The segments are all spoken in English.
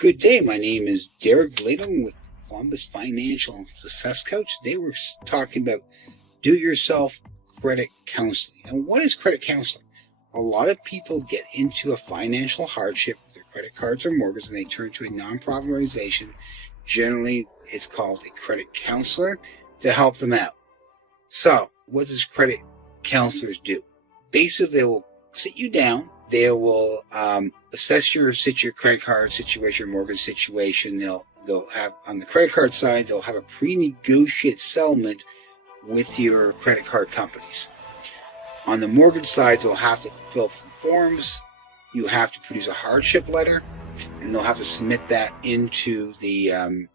Good day, my name is Derek Bladum with Columbus Financial Success Coach. Today we're talking about do-it-yourself credit counseling. And what is credit counseling? A lot of people get into a financial hardship with their credit cards or mortgage and they turn to a nonprofit organization. Generally, it's called a credit counselor to help them out. So, what does credit counselors do? Basically, they will sit you down. They will assess your credit card situation, your mortgage situation. They'll have, on the credit card side, they'll have a pre-negotiated settlement with your credit card companies. On the mortgage side, they'll have to fill forms. You have to produce a hardship letter, and they'll have to submit that into the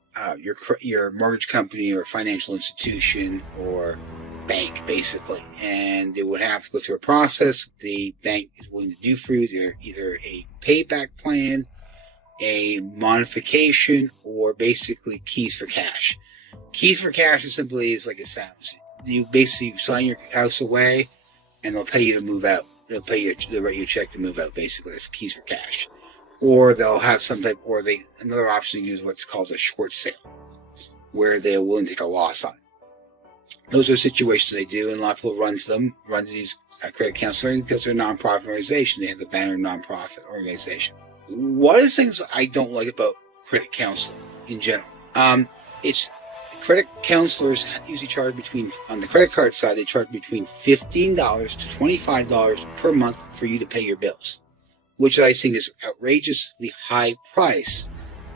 your mortgage company or financial institution or bank, basically, and they would have to go through a process the bank is willing to do for you, either a payback plan, a modification, or basically keys for cash. Keys for cash is simply is like it sounds. You basically sign your house away, and they'll pay you to move out. They'll write you a check to move out. Basically, that's keys for cash. Or they'll have some type, or another option to use what's called a short sale, where they're willing to take a loss on it. Those are situations they do, and a lot of people run these credit counseling because they're a nonprofit organization. They have the banner nonprofit organization. One of the things I don't like about credit counseling in general, it's credit counselors usually charge on the credit card side, they charge between $15 to $25 per month for you to pay your bills, which I think is outrageously high price.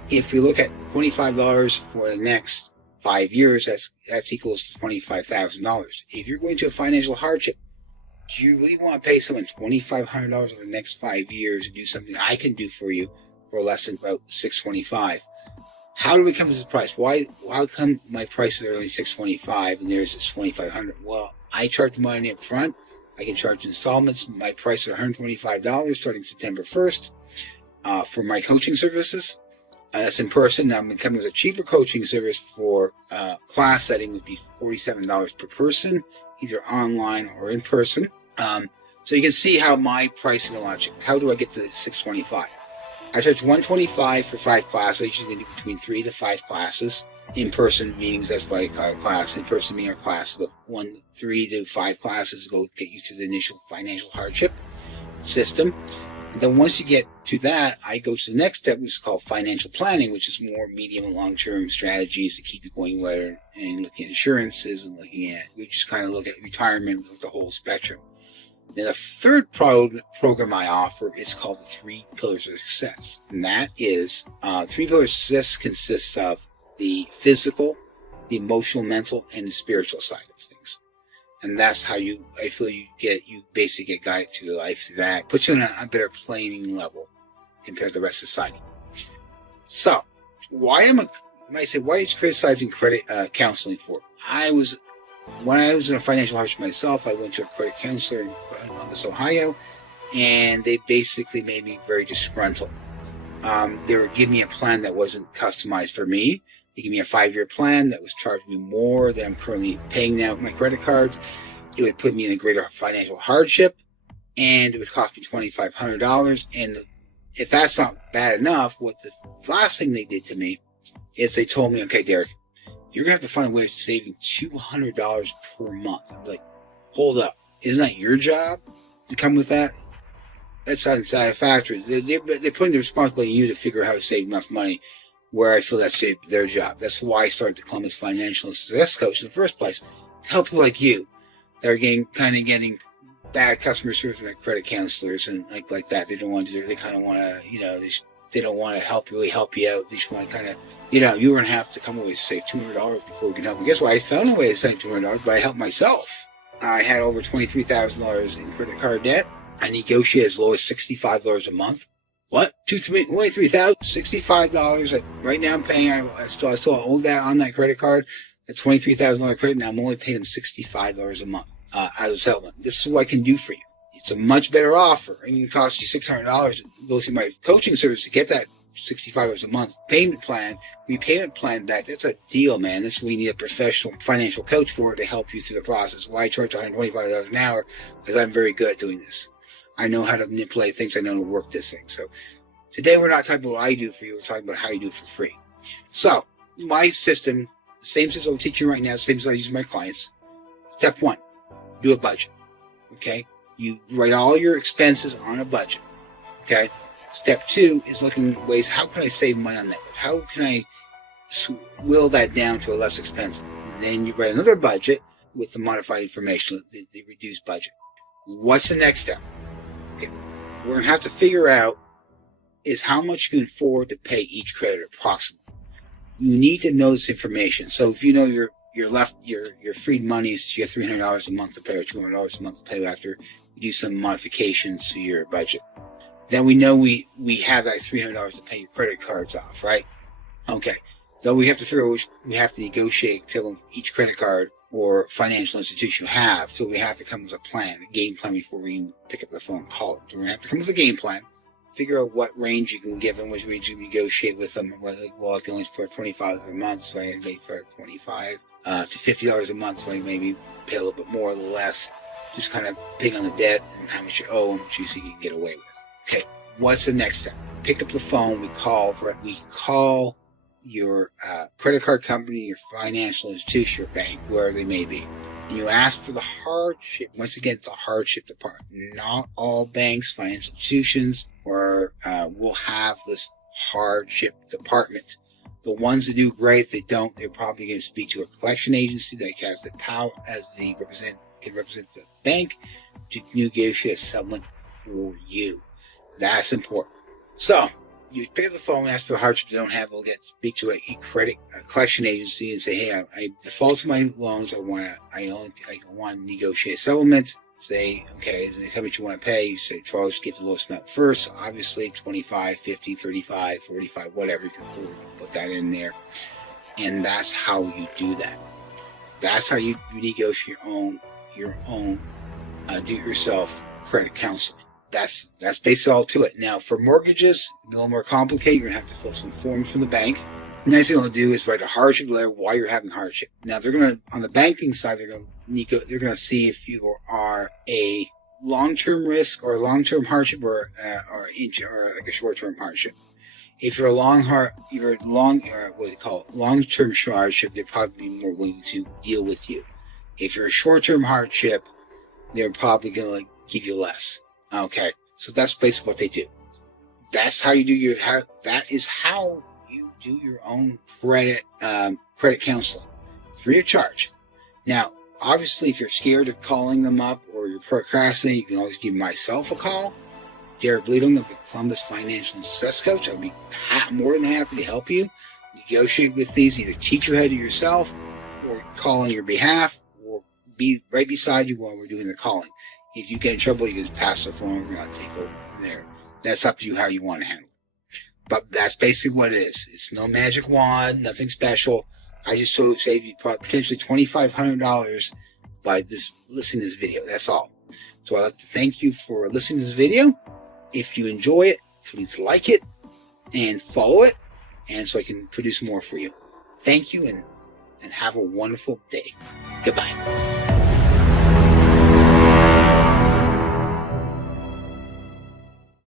If you look at $25 for the next 5 years, that's equals to $25,000. If you're going to a financial hardship, do you really want to pay someone $2,500 over the next 5 years to do something I can do for you for less than about $625? How do we come to this price? How come my prices are only $625 and theirs is $2,500? Well, I charge money up front. I can charge installments. My price is $125 starting September 1st for my coaching services. That's in person. I'm coming with a cheaper coaching service for class setting would be $47 per person, either online or in person. So you can see how my pricing logic. How do I get to $625? I charge $125 for 5 classes. I usually do between 3 to 5 classes. In-person meetings, that's why I call it class. In-person meeting or class, but 3 to 5 classes go get you through the initial financial hardship system. And then once you get to that, I go to the next step, which is called financial planning, which is more medium and long-term strategies to keep you going better, and looking at insurances and we just kind of look at retirement, the whole spectrum. Then the third program I offer is called the 3 Pillars of Success. And that is, 3 Pillars of Success consists of the physical, the emotional, mental, and the spiritual side of things. And that's how I feel you basically get guided through life through that. Puts you on a better playing level compared to the rest of society. So, why is criticizing credit counseling for? When I was in a financial hardship myself, I went to a credit counselor in Columbus, Ohio, and they basically made me very disgruntled. They were giving me a plan that wasn't customized for me. They gave me a 5-year plan that was charging me more than I'm currently paying now with my credit cards. It would put me in a greater financial hardship, and it would cost me $2,500. And if that's not bad enough, what the last thing they did to me is they told me, okay, Derek, you're going to have to find a way of saving $200 per month. I'm like, hold up. Isn't that your job to come with that? That's unsatisfactory. They're putting the responsibility on you to figure out how to save enough money, where I feel that's their job. That's why I started the Columbus Financial Success Coach in the first place, to help people like you that are getting bad customer service from credit counselors and like that. They don't want to do it. They kind of want to, they don't want to really help you out. They just want to kind of, you're going to have to come away and save $200 before we can help you. Guess what? I found a way to save $200, but I helped myself. I had over $23,000 in credit card debt. I negotiated as low as $65 a month. What? $23,000? $65. Right now I'm paying, I still owe that on that credit card. That $23,000 credit. Now I'm only paying $65 a month as a settlement. This is what I can do for you. It's a much better offer. I mean, it costs you $600 to go through my coaching service to get that $65 a month repayment plan back. That's a deal, man. That's what we need a professional financial coach for, to help you through the process. Why I charge $125 an hour? Because I'm very good at doing this. I know how to manipulate things. I know how to work this thing. So Today we're not talking about what I do for you, we're talking about how you do it for free. So, my system, the same system I'm teaching right now, the same system I use with my clients. Step 1, do a budget. Okay? You write all your expenses on a budget. Okay? Step 2 is looking at ways, how can I save money on that? How can I will that down to a less expensive? And then you write another budget with the modified information, the reduced budget. What's the next step? Okay. We're going to have to figure out is how much you can afford to pay each creditor approximately. You need to know this information. So if you know your freed money is you get $300 a month to pay or $200 a month to pay after you do some modifications to your budget. Then we know we have that $300 to pay your credit cards off, right? Okay. Though we have to figure out which we have to negotiate each credit card or financial institution you have. So we have to come with a plan, a game plan before we even pick up the phone and call them. So we're going to have to come with a game plan, figure out what range you can give them, which range you can negotiate with them. Well, I can only pay $25 a month, so I can pay for $25 to $50 a month, so I maybe pay a little bit more or less. Just kind of pick on the debt and how much you owe and what you see you can get away with. Okay, what's the next step? Pick up the phone. We call your credit card company, your financial institution, your bank, wherever they may be. And you ask for the hardship. Once again, it's the hardship department. Not all banks, financial institutions, will have this hardship department. The ones that do great, they don't. They're probably going to speak to a collection agency that has the power can represent the bank to negotiate a settlement for you. That's important. So you pick up the phone, ask for the hardship they don't have. We'll speak to a collection agency and say, hey, I default my loans. I want to negotiate a settlement. Say, okay, and they tell me what you want to pay. You say, Charles, get the lowest amount first. Obviously, 25, 50, 35, 45, whatever you can afford. Put that in there. And that's how you do that. That's how you negotiate your own do-it-yourself credit counseling. That's basically all to it. Now, for mortgages, a little more complicated. You're going to have to fill some forms from the bank. The next thing they'll do is write a hardship letter while you're having hardship. Now, they're going to, on the banking side, they're going to see if you are a long-term risk or a long-term hardship or like a short-term hardship. If you're long-term hardship, they're probably more willing to deal with you. If you're a short-term hardship, they're probably going to give you less. Okay, so that's basically what they do. That's how you do that is how you do your own credit counseling, free of charge. Now, obviously, if you're scared of calling them up or you're procrastinating, you can always give myself a call. Derek Bleeding of the Columbus Financial Success Coach. I'll be more than happy to help you negotiate with these, either teach you how to do yourself or call on your behalf or be right beside you while we're doing the calling. If you get in trouble, you can just pass the phone over and take over from there. That's up to you how you want to handle it. But that's basically what it is. It's no magic wand, nothing special. I just sort of saved you potentially $2,500 by listening to this video. That's all. So I'd like to thank you for listening to this video. If you enjoy it, please like it and follow it, and so I can produce more for you. Thank you and have a wonderful day. Goodbye.